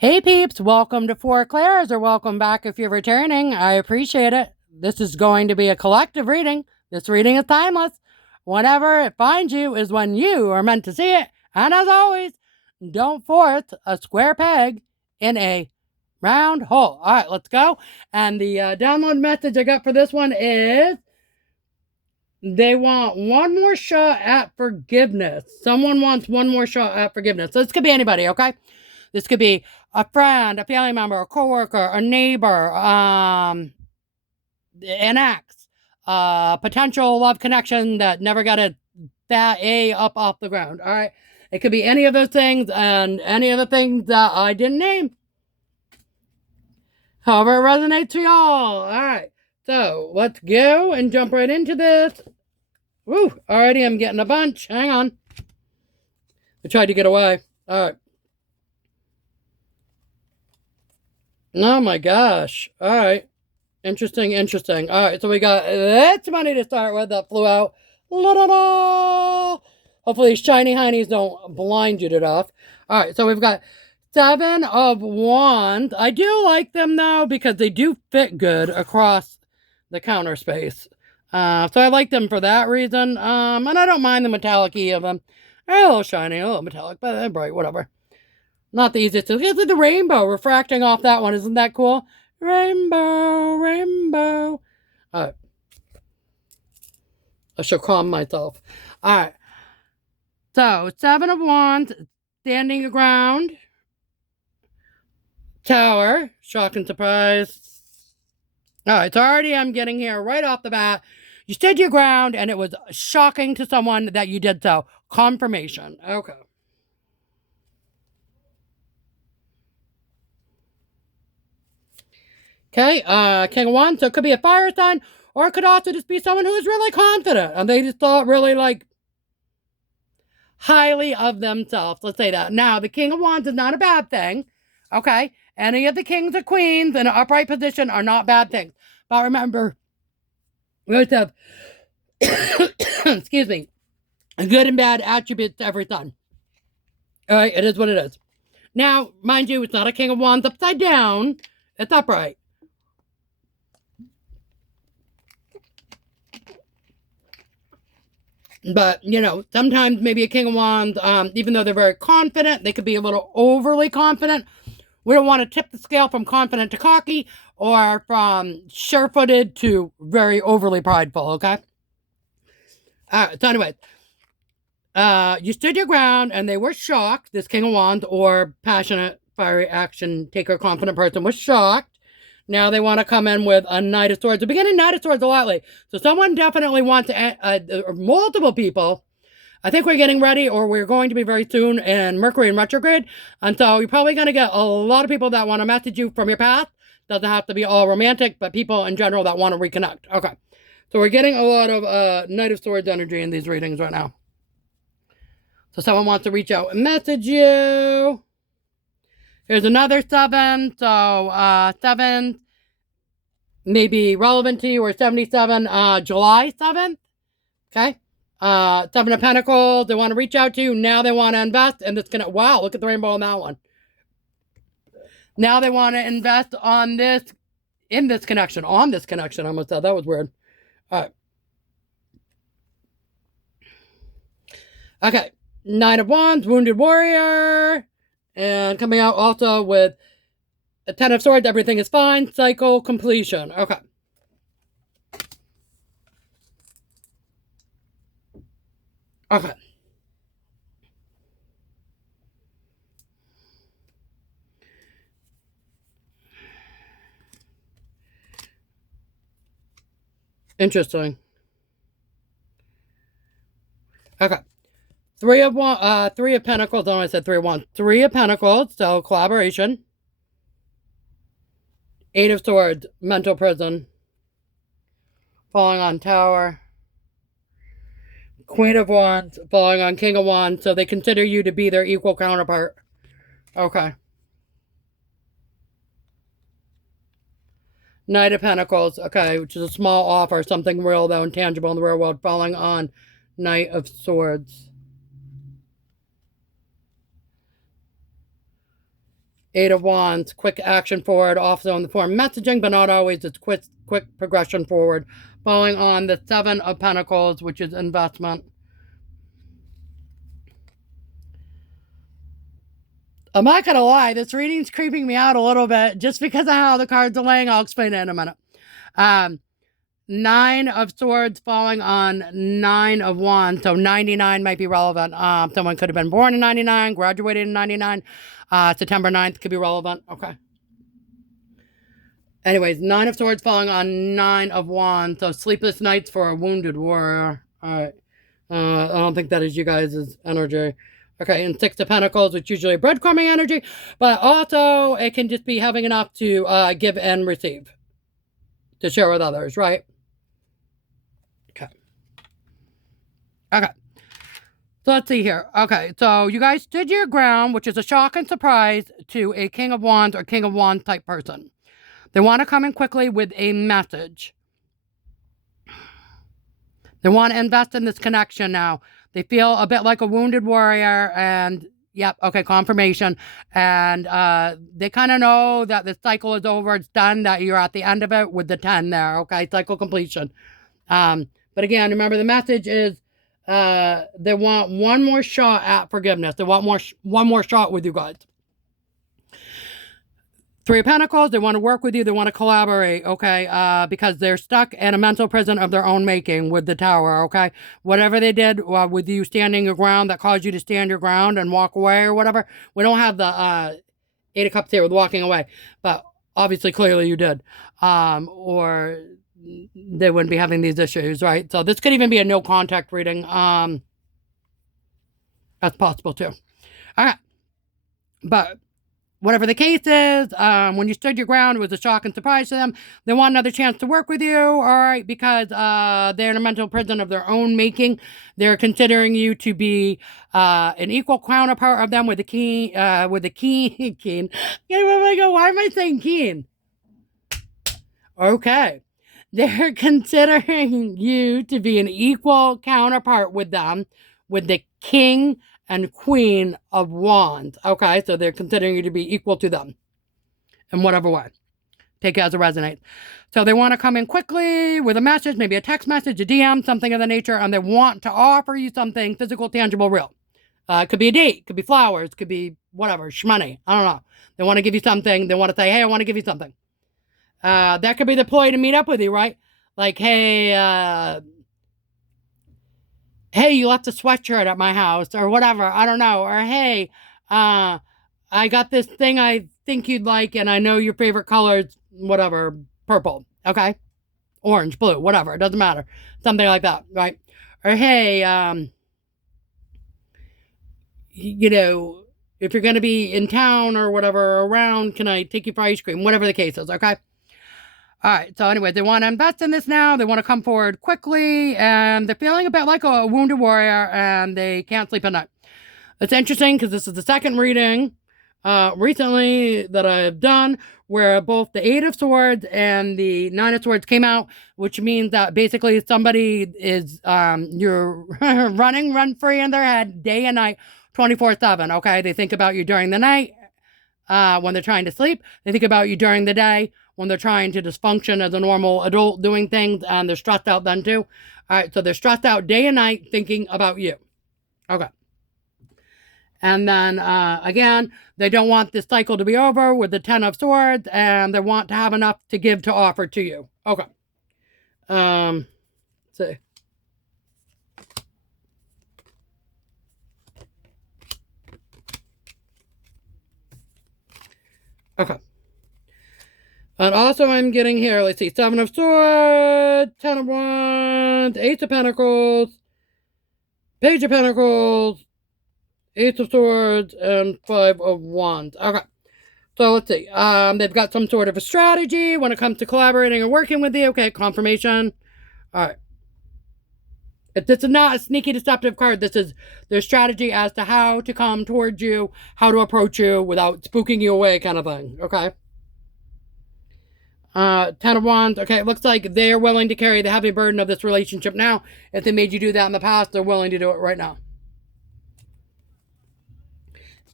Hey peeps, welcome to Four Clairs, or welcome back if you're returning. I appreciate it. This is going to be a collective reading. This reading is timeless. Whenever it finds you is when you are meant to see it. And as always, don't force a square peg in a round hole. All right, let's go. And the download message I got for this one is they want one more shot at forgiveness. Someone wants one more shot at forgiveness. So this could be anybody, okay? This could be a friend, a family member, a coworker, a neighbor, an ex, a potential love connection that never got a fat A up off the ground. All right. It could be any of those things and any of the things that I didn't name. However it resonates for y'all. All right. So let's go and jump right into this. Woo, already I'm getting a bunch. Hang on. I tried to get away. All right. Oh my gosh. All right. Interesting. All right, so we got this money to start with that flew out. La-da-da! Hopefully these shiny heinies don't blind you to death. All right, so we've got 7 of Wands. I do like them, though, because they do fit good across the counter space. So I like them for that reason. And I don't mind the metallic-y of them. They're a little shiny, a little metallic, but they're bright, whatever. Not the easiest to... It's the rainbow refracting off that one. Isn't that cool? Rainbow. All right. I shall calm myself. All right. So, 7 of Wands, standing your ground. Tower, shock and surprise. All right, so already I'm getting here right off the bat. You stood your ground, and it was shocking to someone that you did so. Confirmation. Okay. Okay, King of Wands, so it could be a fire sign, or it could also just be someone who is really confident, and they just thought really, like, highly of themselves. Let's say that. Now, the King of Wands is not a bad thing, okay? Any of the kings or queens in an upright position are not bad things. But remember, we always have, excuse me, good and bad attributes to every sign. All right, it is what it is. Now, mind you, it's not a King of Wands upside down. It's upright. But, you know, sometimes maybe a King of Wands, even though they're very confident, they could be a little overly confident. We don't want to tip the scale from confident to cocky or from sure-footed to very overly prideful, okay? All right, so anyways, you stood your ground and they were shocked. This King of Wands or passionate, fiery action taker, confident person was shocked. Now they want to come in with a Knight of Swords. We're beginning Knight of Swords a lot lately. So someone definitely wants to, multiple people. I think we're getting ready, or we're going to be very soon in Mercury in retrograde. And so you're probably going to get a lot of people that want to message you from your past. Doesn't have to be all romantic, but people in general that want to reconnect. Okay. So we're getting a lot of Knight of Swords energy in these readings right now. So someone wants to reach out and message you. Here's another 7. So 7 may be relevant to you, or 77, July 7th. Okay. 7 of Pentacles. They want to reach out to you. Now they want to invest. And it's going to, wow, look at the rainbow on that one. Now they want to invest on this, in this connection. On this connection, I almost said. That was weird. All right. Okay. 9 of Wands, Wounded Warrior. And coming out also with a 10 of Swords, everything is fine. Cycle completion. Okay. Okay. Interesting. Okay. 3 of Pentacles. Oh, I said 3 of Wands. 3 of Pentacles. So collaboration. 8 of Swords. Mental prison. Falling on Tower. Queen of Wands. Falling on King of Wands. So they consider you to be their equal counterpart. Okay. Knight of Pentacles. Okay, which is a small offer. Something real, though, and tangible in the real world. Falling on Knight of Swords. Eight of Wands, quick action forward, also in the form of messaging, but not always. It's quick progression forward. Falling on the Seven of Pentacles, which is investment. I'm not going to lie, this reading's creeping me out a little bit just because of how the cards are laying. I'll explain it in a minute. Nine of Swords falling on Nine of Wands. So 99 might be relevant. Someone could have been born in 99, graduated in 99. September 9th could be relevant. Okay. Anyways, Nine of Swords falling on Nine of Wands. So sleepless nights for a wounded warrior. All right. I don't think that is you guys' energy. Okay, and Six of Pentacles, which usually breadcrumbing energy, but also it can just be having enough to give and receive, to share with others, right? Okay. Okay. So let's see here. Okay, so you guys stood your ground, which is a shock and surprise to a King of Wands or King of Wands type person. They want to come in quickly with a message. They want to invest in this connection now. They feel a bit like a wounded warrior, and yep, okay, confirmation. And they kind of know that the cycle is over, it's done, that you're at the end of it with the 10 there, okay, cycle completion. But again, remember the message is they want one more shot at forgiveness. They want one more shot with you guys. Three of Pentacles, they want to work with you. They want to collaborate, okay? Because they're stuck in a mental prison of their own making with the Tower, okay? Whatever they did with you standing your ground that caused you to stand your ground and walk away or whatever. We don't have the Eight of Cups here with walking away. But obviously, clearly you did. Or they wouldn't be having these issues, right? So this could even be a no contact reading. That's possible too. All right. But whatever the case is, when you stood your ground, it was a shock and surprise to them. They want another chance to work with you, all right, because they're in a mental prison of their own making. They're considering you to be an equal counterpart of them with the keen. Why am I saying keen? Okay. They're considering you to be an equal counterpart with them, with the King and Queen of Wands. Okay, so they're considering you to be equal to them in whatever way. Take it as it resonates. So they want to come in quickly with a message, maybe a text message, a DM, something of the nature, and they want to offer you something physical, tangible, real. It could be a date, could be flowers, could be whatever, shmoney. I don't know. They want to give you something. They want to say, hey, I want to give you something. That could be the ploy to meet up with you, right? Like, hey, hey, you left a sweatshirt at my house or whatever. I don't know. Or, hey, I got this thing I think you'd like, and I know your favorite color's whatever, purple. Okay? Orange, blue, whatever. It doesn't matter. Something like that, right? Or, hey, you know, if you're going to be in town or whatever, around, can I take you for ice cream? Whatever the case is, okay? All right, so anyway, they want to invest in this now. They want to come forward quickly, and they're feeling a bit like a wounded warrior, and they can't sleep at night. It's interesting because this is the second reading recently that I've done where both the Eight of Swords and the Nine of Swords came out, which means that basically somebody is, you're run free in their head day and night, 24/7, okay? They think about you during the night when they're trying to sleep. They think about you during the day when they're trying to just function as a normal adult doing things, and they're stressed out then too. All right, so they're stressed out day and night thinking about you. Okay. And then, again, they don't want this cycle to be over with the Ten of Swords, and they want to have enough to give to offer to you. Okay. Let's see. Okay. And also I'm getting here, let's see, Seven of Swords, Ten of Wands, Ace of Pentacles, Page of Pentacles, Ace of Swords, and Five of Wands. Okay. So let's see. They've got some sort of a strategy when it comes to collaborating or working with you. Okay, confirmation. All right. This is not a sneaky, deceptive card. This is their strategy as to how to come towards you, how to approach you without spooking you away kind of thing. Okay. Ten of Wands. Okay, it looks like they're willing to carry the heavy burden of this relationship now. If they made you do that in the past, they're willing to do it right now.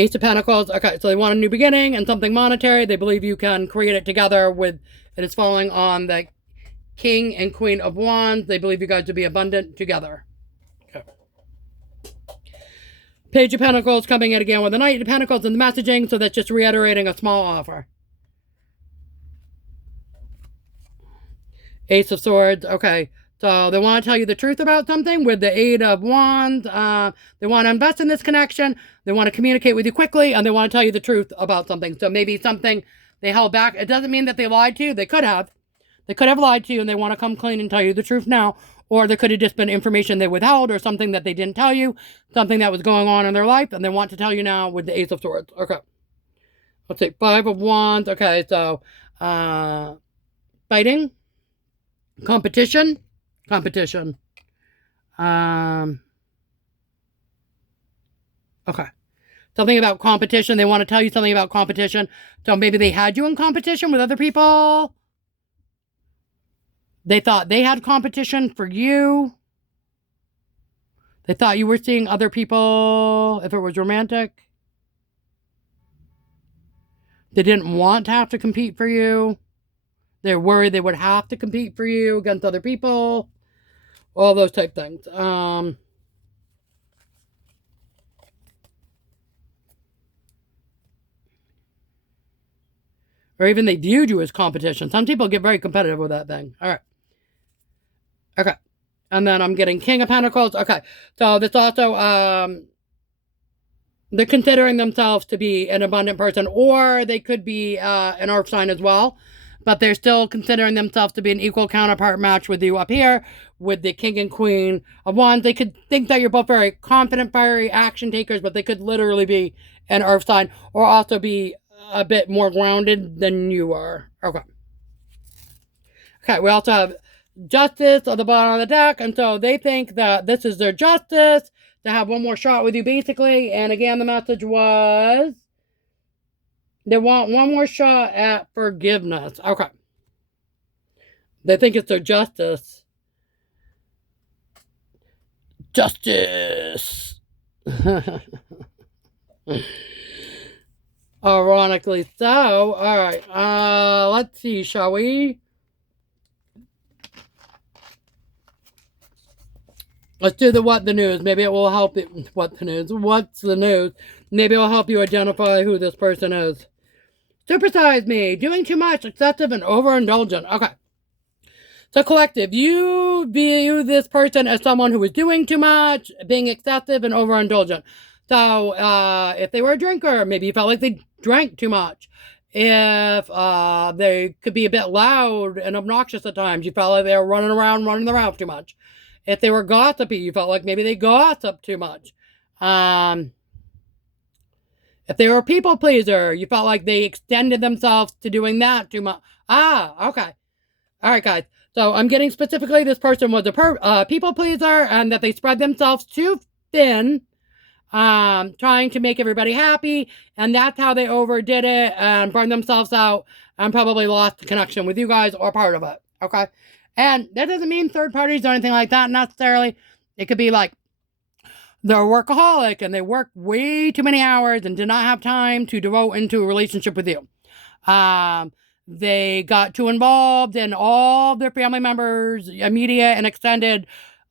Ace of Pentacles. Okay, so they want a new beginning and something monetary. They believe you can create it together with, it is falling on the King and Queen of Wands. They believe you guys to be abundant together. Okay. Page of Pentacles coming in again with the Knight of Pentacles and the messaging, so that's just reiterating a small offer. Ace of Swords. Okay. So they want to tell you the truth about something with the Eight of Wands. They want to invest in this connection. They want to communicate with you quickly, and they want to tell you the truth about something. So maybe something they held back. It doesn't mean that they lied to you. They could have. They could have lied to you, and they want to come clean and tell you the truth now. Or there could have just been information they withheld or something that they didn't tell you, something that was going on in their life, and they want to tell you now with the Ace of Swords. Okay. Let's see. Five of Wands. Okay, so fighting. Competition. Okay. Something about competition. They want to tell you something about competition. So maybe they had you in competition with other people. They thought they had competition for you. They thought you were seeing other people if it was romantic. They didn't want to have to compete for you. They're worried they would have to compete for you against other people. All those type things. Or even they viewed you as competition. Some people get very competitive with that thing. All right. Okay. And then I'm getting King of Pentacles. Okay. So this also, they're considering themselves to be an abundant person, or they could be an earth sign as well. But they're still considering themselves to be an equal counterpart match with you up here with the King and Queen of Wands. They could think that you're both very confident, fiery action takers, but they could literally be an earth sign or also be a bit more grounded than you are. Okay. Okay, we also have Justice on the bottom of the deck, and so they think that this is their justice to have one more shot with you, basically. And again, the message was they want one more shot at forgiveness. Okay. They think it's their justice. Justice. Ironically so. Alright. Let's see, shall we? Let's do the what the news. Maybe it will help it. What the news? What's the news? Maybe it will help you identify who this person is. Supersize me. Doing too much. Excessive and overindulgent. Okay. So collective, you view this person as someone who is doing too much, being excessive and overindulgent. So if they were a drinker, maybe you felt like they drank too much. If they could be a bit loud and obnoxious at times, you felt like they were running around, running their mouth too much. If they were gossipy, you felt like maybe they gossiped too much. If they were a people pleaser, you felt like they extended themselves to doing that too much. Okay. All right, guys. So I'm getting specifically this person was a people pleaser and that they spread themselves too thin, trying to make everybody happy. And that's how they overdid it and burned themselves out and probably lost the connection with you guys or part of it. Okay. And that doesn't mean third parties or anything like that necessarily. It could be like they're a workaholic and they work way too many hours and did not have time to devote into a relationship with you. They got too involved in all their family members, immediate and extended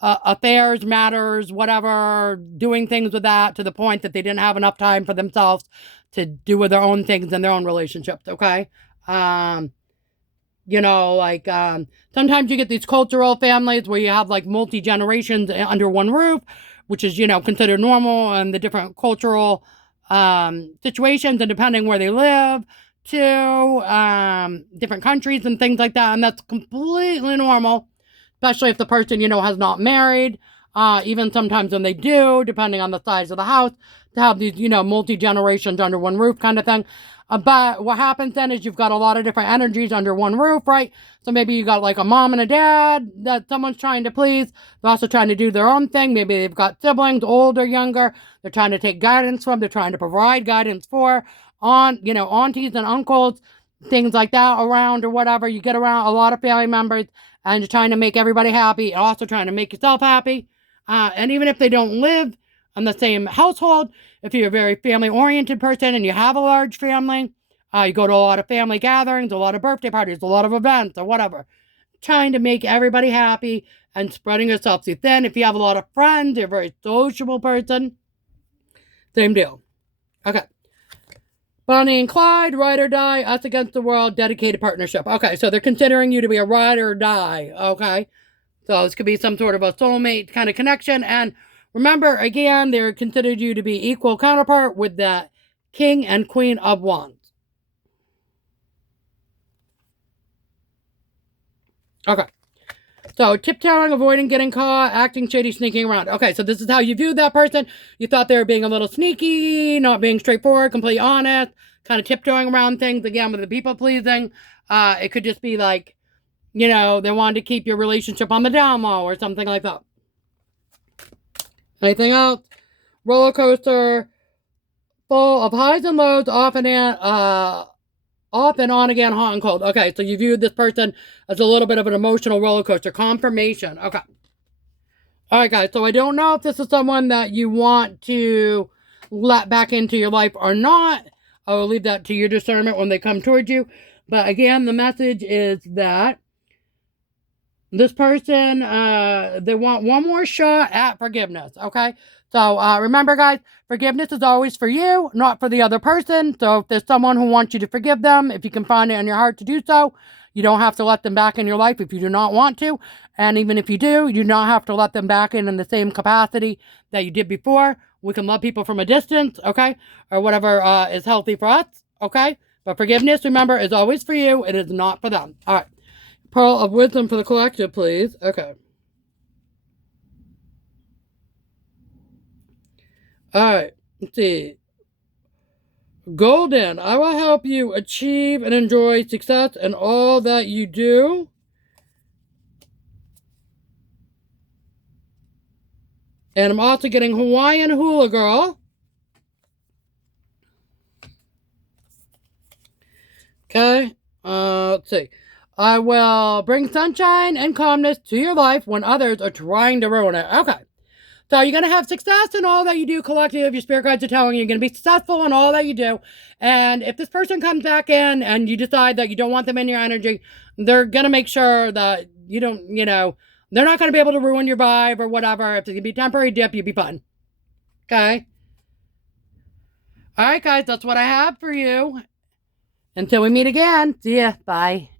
affairs, matters, whatever, doing things with that to the point that they didn't have enough time for themselves to do with their own things and their own relationships, okay? You know, like, sometimes you get these cultural families where you have, like, multi-generations under one roof, which is, you know, considered normal, and the different cultural situations and depending where they live, to different countries and things like that, and that's completely normal, especially if the person, you know, has not married, even sometimes when they do, depending on the size of the house, to have these, you know, multi-generations under one roof kind of thing. But what happens then is you've got a lot of different energies under one roof, right? So maybe you got like a mom and a dad that someone's trying to please. They're also trying to do their own thing. Maybe they've got siblings, old or younger. They're trying to take guidance from. They're trying to provide guidance for, you know, aunties and uncles, things like that around or whatever. You get around a lot of family members and you're trying to make everybody happy. Also trying to make yourself happy. And even if they don't live in the same household, If you're a very family-oriented person and you have a large family, you go to a lot of family gatherings, a lot of birthday parties, a lot of events, or whatever. Trying to make everybody happy and spreading yourself too thin. If you have a lot of friends, you're a very sociable person. Same deal. Okay. Bonnie and Clyde, ride or die, us against the world, dedicated partnership. Okay, so they're considering you to be a ride or die. Okay. So this could be some sort of a soulmate kind of connection. And remember, again, they're considered you to be equal counterpart with the King and Queen of Wands. Okay. So, tiptoeing, avoiding getting caught, acting shady, sneaking around. Okay, so this is how you viewed that person. You thought they were being a little sneaky, not being straightforward, completely honest, kind of tiptoeing around things, again, with the people pleasing. It could just be like, they wanted to keep your relationship on the down low or something like that. Anything else? Roller coaster, full of highs and lows, off and on again, hot and cold. Okay, so you viewed this person as a little bit of an emotional roller coaster. Confirmation. Okay. All right, guys. So I don't know if this is someone that you want to let back into your life or not. I will leave that to your discernment when they come towards you. But again, the message is that this person, they want one more shot at forgiveness. Okay. So remember, guys, forgiveness is always for you, not for the other person. So if there's someone who wants you to forgive them, if you can find it in your heart to do so, you don't have to let them back in your life if you do not want to. And even if you do not have to let them back in the same capacity that you did before. We can love people from a distance, okay? Or whatever is healthy for us, okay? But forgiveness, remember, is always for you. It is not for them. All right. Pearl of wisdom for the collective, please. Okay. All right. Let's see. Golden, I will help you achieve and enjoy success in all that you do. And I'm also getting Hawaiian Hula Girl. Okay. Let's see. I will bring sunshine and calmness to your life when others are trying to ruin it. Okay. So you're going to have success in all that you do, collective. Your spirit guides are telling you you're going to be successful in all that you do. And if this person comes back in and you decide that you don't want them in your energy, they're going to make sure that you don't, they're not going to be able to ruin your vibe or whatever. If it's going to be a temporary dip, you'll be fine. Okay? All right, guys, that's what I have for you. Until we meet again, see ya. Bye.